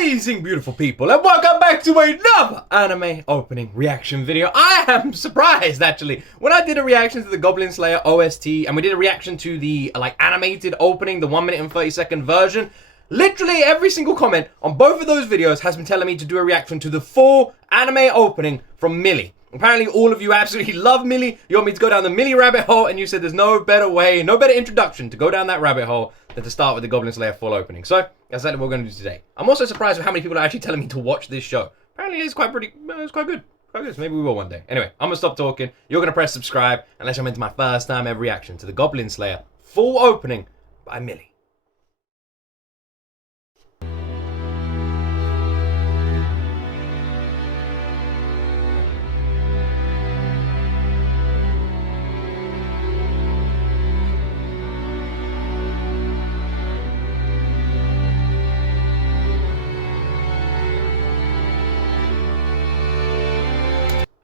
Amazing, beautiful people, and welcome back to another anime opening reaction video. I am surprised, actually. When I did a reaction to the Goblin Slayer OST, and we did a reaction to the animated opening, the 1 minute and 30-second version, literally every single comment on both of those videos has been telling me to do a reaction to the full anime opening from Mili. Apparently all of you absolutely love Mili. You want me to go down the Mili rabbit hole, and you said there's no better way, no better introduction to go down that rabbit hole than to start with the Goblin Slayer full opening. So that's exactly what we're going to do today. I'm also surprised with how many people are actually telling me to watch this show. Apparently it's quite good. Quite good. So maybe we will one day. Anyway, I'm going to stop talking. You're going to press subscribe, and let's jump into my first time ever reaction to the Goblin Slayer full opening by Mili.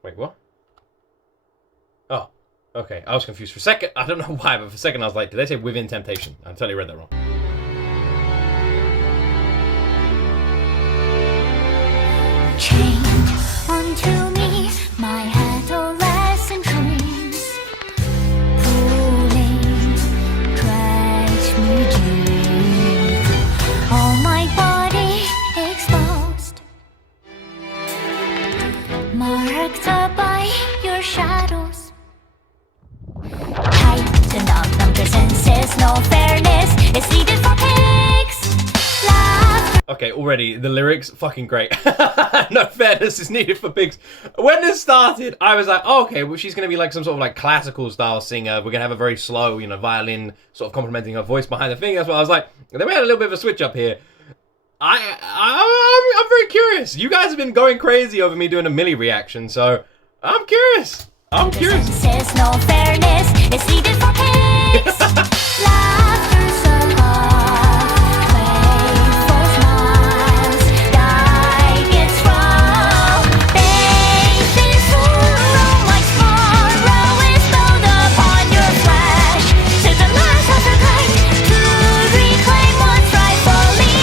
Wait, what? Oh, okay. I was confused for a second. I don't know why, but for a second I was like, did they say within temptation? I totally read that wrong. Chained onto me, my adolescent dreams, pulling, dragged me deep, all my body exposed, marked up by your shadows, tightened up number senses, no fairness is needed for pigs, laughter. Okay, already, the lyrics, fucking great. No fairness is needed for pigs. When this started, I was like, oh, okay, well, she's going to be like some sort of like classical style singer. We're going to have a very slow, violin sort of complementing her voice behind the thing. That's what I was like. And then we had a little bit of a switch up here. I'm very curious. You guys have been going crazy over me doing a Mili reaction, so I'm curious. I'm curious. Says no fairness is needed for pigs. Laughter so hard, playful smiles, guide its roll. Bathed in sorrow, my sorrow is spilled upon your flesh. To the last of her kind, to reclaim what's rightfully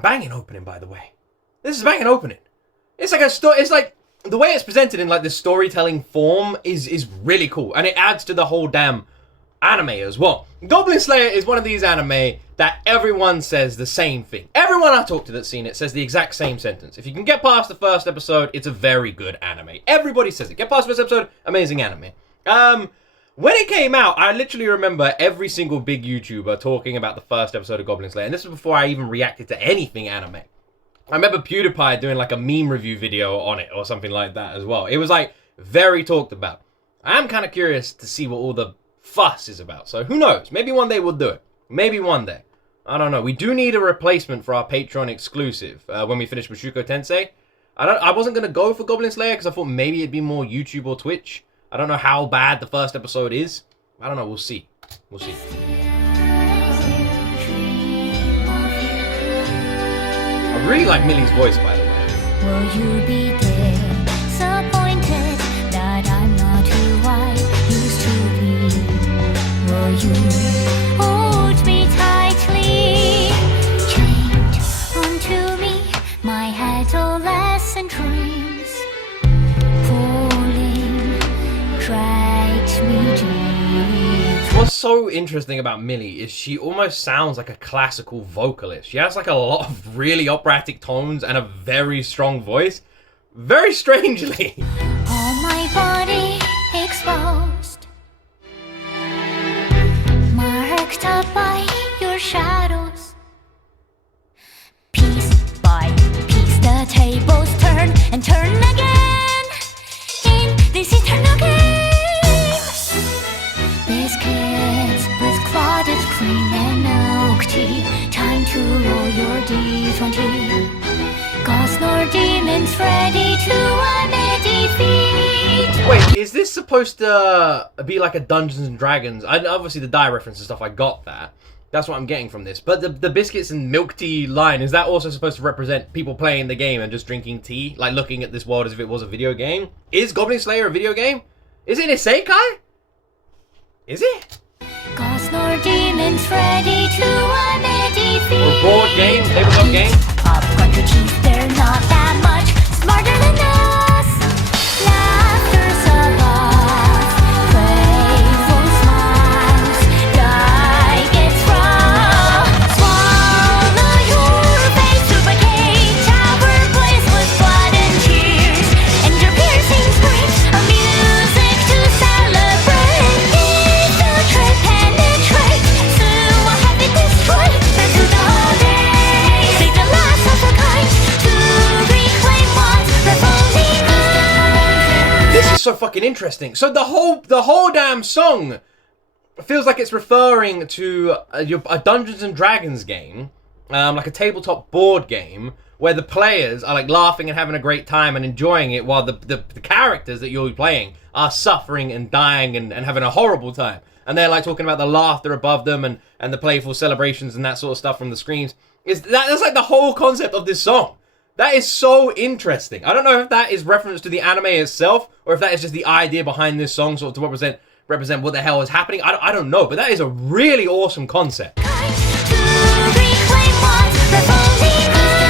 banging opening, by the way. This is banging opening. It's like a story. It's like the way it's presented in like the storytelling form is really cool, and it adds to the whole damn anime as well. Goblin Slayer is one of these anime that everyone says the same thing. Everyone I talk to that's seen it says the exact same sentence. If you can get past the first episode, it's a very good anime. Everybody says it. Get past the first episode, amazing anime. When it came out, I literally remember every single big YouTuber talking about the first episode of Goblin Slayer, and this was before I even reacted to anything anime. I remember PewDiePie doing like a meme review video on it or something like that as well. It was like very talked about. I'm kind of curious to see what all the fuss is about, so who knows? Maybe one day we'll do it. Maybe one day. I don't know. We do need a replacement for our Patreon exclusive when we finish Mushoku Tensei. I wasn't going to go for Goblin Slayer because I thought maybe it'd be more YouTube or Twitch. I don't know how bad the first episode is. I don't know. We'll see. We'll see. I really like Mili's voice, by the way. Will you be disappointed that I'm not who I used to be? Will you hold me tightly? Chained onto me, my adolescent dreams. What's so interesting about Mili is she almost sounds like a classical vocalist. She has like a lot of really operatic tones and a very strong voice. Very strangely. All my body exposed, marked up by your shadows. Piece by piece the tables turn and turn again in this eternal game. Biscuits with clotted cream and milk tea. Time to roll your D20. Gods nor demons. demons ready to admit defeat. Wait, is this supposed to be like a Dungeons and Dragons? Obviously the die reference and stuff, I got that. That's what I'm getting from this. But the biscuits and milk tea line, is that also supposed to represent people playing the game and just drinking tea? Like looking at this world as if it was a video game? Is Goblin Slayer a video game? Is it isekai? Is it? Gods nor demons ready to admit defeat. Or a board game? Tabletop game? Up country chief, they're not that much smarter than us. Laughter's above, playful smiles, die gets rough. Swallow your face to a cage, tower blaze with blood and tears, and your piercing screams of music to celebrate. If the trick penetrates, so I have it destroyed. Back to the old days, take the last of the kind to reclaim what's revolting us. This is so fucking interesting. So the whole damn song feels like it's referring to a Dungeons and Dragons game, like a tabletop board game, where the players are like laughing and having a great time and enjoying it, while the characters that you're playing are suffering and dying and having a horrible time. And they're like talking about the laughter above them and the playful celebrations and that sort of stuff from the screens. That's like the whole concept of this song. That is so interesting. I don't know if that is reference to the anime itself, or if that is just the idea behind this song, sort of to represent what the hell is happening. I don't know, but that is a really awesome concept. To reclaim what's revolting us.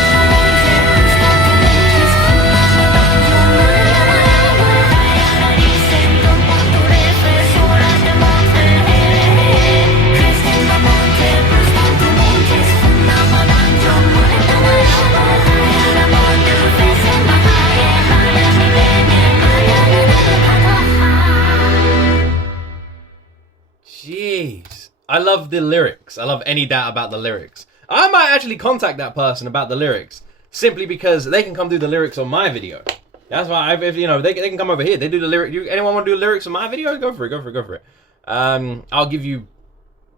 Jeez. I love the lyrics. I love any doubt about the lyrics. I might actually contact that person about the lyrics, simply because they can come do the lyrics on my video. That's why, if you know, they can come over here. They do the lyric. Anyone want to do the lyrics on my video? Go for it. I'll give you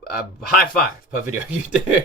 a high five per video you do.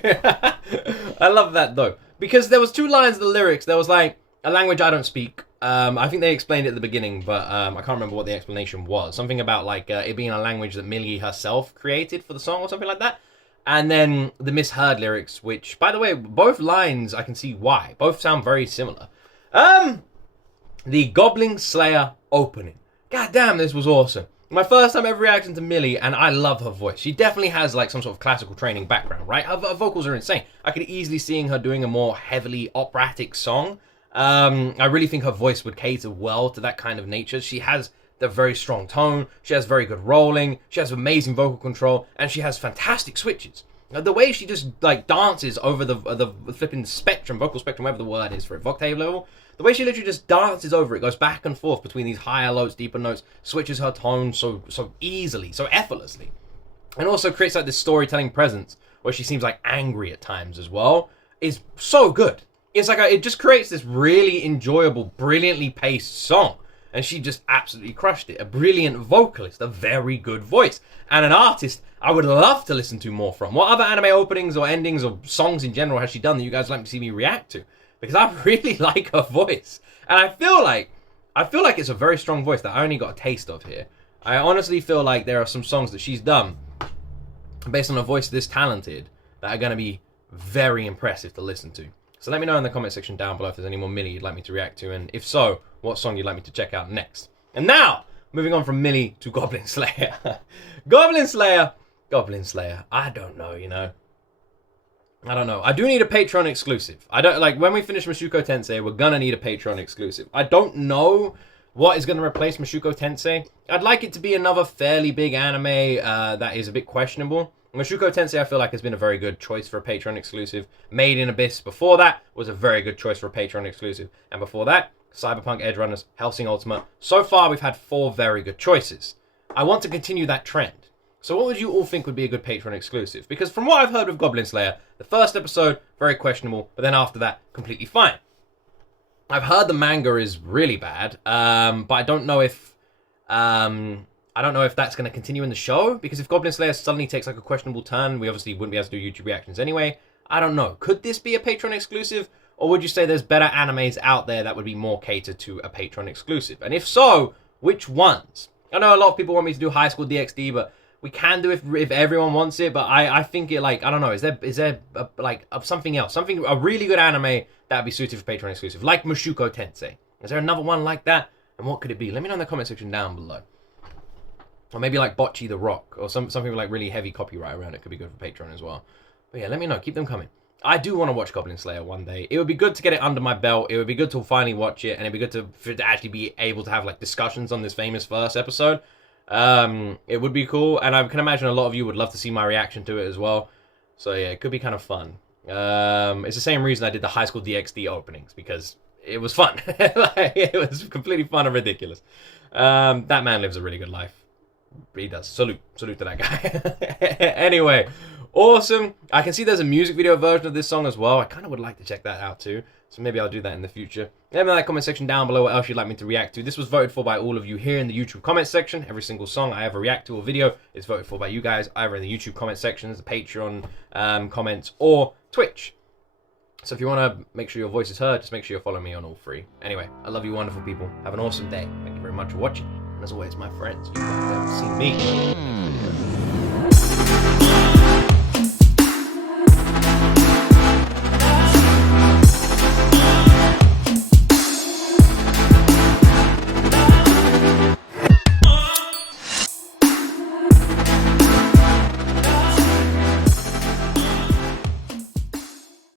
I love that though, because there was two lines of the lyrics. There was like a language I don't speak. I think they explained it at the beginning, but I can't remember what the explanation was. Something about like it being a language that Mili herself created for the song or something like that. And then the misheard lyrics, which, by the way, both lines I can see why. Both sound very similar. The Goblin Slayer Opening. God damn, this was awesome. My first time ever reacting to Mili, and I love her voice. She definitely has like some sort of classical training background, right? Her vocals are insane. I could easily seeing her doing a more heavily operatic song. I really think her voice would cater well to that kind of nature. She has the very strong tone, she has very good rolling, she has amazing vocal control, and she has fantastic switches. The way she just like dances over the flipping spectrum, vocal spectrum, whatever the word is for it, octave level, the way she literally just dances over it, goes back and forth between these higher notes, deeper notes, switches her tone so easily, so effortlessly, and also creates like this storytelling presence where she seems like angry at times as well, is so good. It's like it just creates this really enjoyable, brilliantly paced song. And she just absolutely crushed it. A brilliant vocalist, a very good voice, and an artist I would love to listen to more from. What other anime openings or endings or songs in general has she done that you guys like to see me react to? Because I really like her voice. And I feel like it's a very strong voice that I only got a taste of here. I honestly feel like there are some songs that she's done based on a voice this talented that are going to be very impressive to listen to. So let me know in the comment section down below if there's any more Mili you'd like me to react to, and if so, what song you'd like me to check out next. And now, moving on from Mili to Goblin Slayer. Goblin Slayer. I don't know, you know. I don't know. I do need a Patreon exclusive. I don't like when we finish Mushoku Tensei, we're gonna need a Patreon exclusive. I don't know what is gonna replace Mushoku Tensei. I'd like it to be another fairly big anime that is a bit questionable. Mushoku Tensei, I feel like, has been a very good choice for a Patreon exclusive. Made in Abyss before that was a very good choice for a Patreon exclusive. And before that, Cyberpunk Edge Runners, Hellsing Ultimate. So far, we've had 4 very good choices. I want to continue that trend. So what would you all think would be a good Patreon exclusive? Because from what I've heard of Goblin Slayer, the first episode, very questionable, but then after that, completely fine. I've heard the manga is really bad, but I don't know if that's going to continue in the show, because if Goblin Slayer suddenly takes like a questionable turn, we obviously wouldn't be able to do YouTube reactions anyway. I don't know. Could this be a Patreon exclusive, Or would you say there's better animes out there that would be more catered to a Patreon exclusive? And if so, which ones? I know a lot of people want me to do High School DxD, but we can do if everyone wants it. But I think it, like, I don't know, is there something else? A really good anime that would be suited for Patreon exclusive, like Mushoku Tensei. Is there another one like that? And what could it be? Let me know in the comment section down below. Or maybe like Bocce the Rock, or something with like really heavy copyright around it could be good for Patreon as well. But yeah, let me know. Keep them coming. I do want to watch Goblin Slayer one day. It would be good to get it under my belt. It would be good to finally watch it, and it'd be good for it to actually be able to have like discussions on this famous first episode. It would be cool, and I can imagine a lot of you would love to see my reaction to it as well. So yeah, it could be kind of fun. It's the same reason I did the High School DxD openings, because it was fun. Like, it was completely fun and ridiculous. That man lives a really good life. He does. Salute to that guy. Anyway, awesome. I can see there's a music video version of this song as well. I kind of would like to check that out too. So maybe I'll do that in the future. Let me know in that comment section down below what else you'd like me to react to. This was voted for by all of you here in the YouTube comment section. Every single song I ever react to or video is voted for by you guys, either in the YouTube comment sections, the Patreon comments, or Twitch. So if you want to make sure your voice is heard, just make sure you're following me on all three. Anyway, I love you wonderful people. Have an awesome day. Thank you very much for watching. And as always, my friends, you guys have seen me.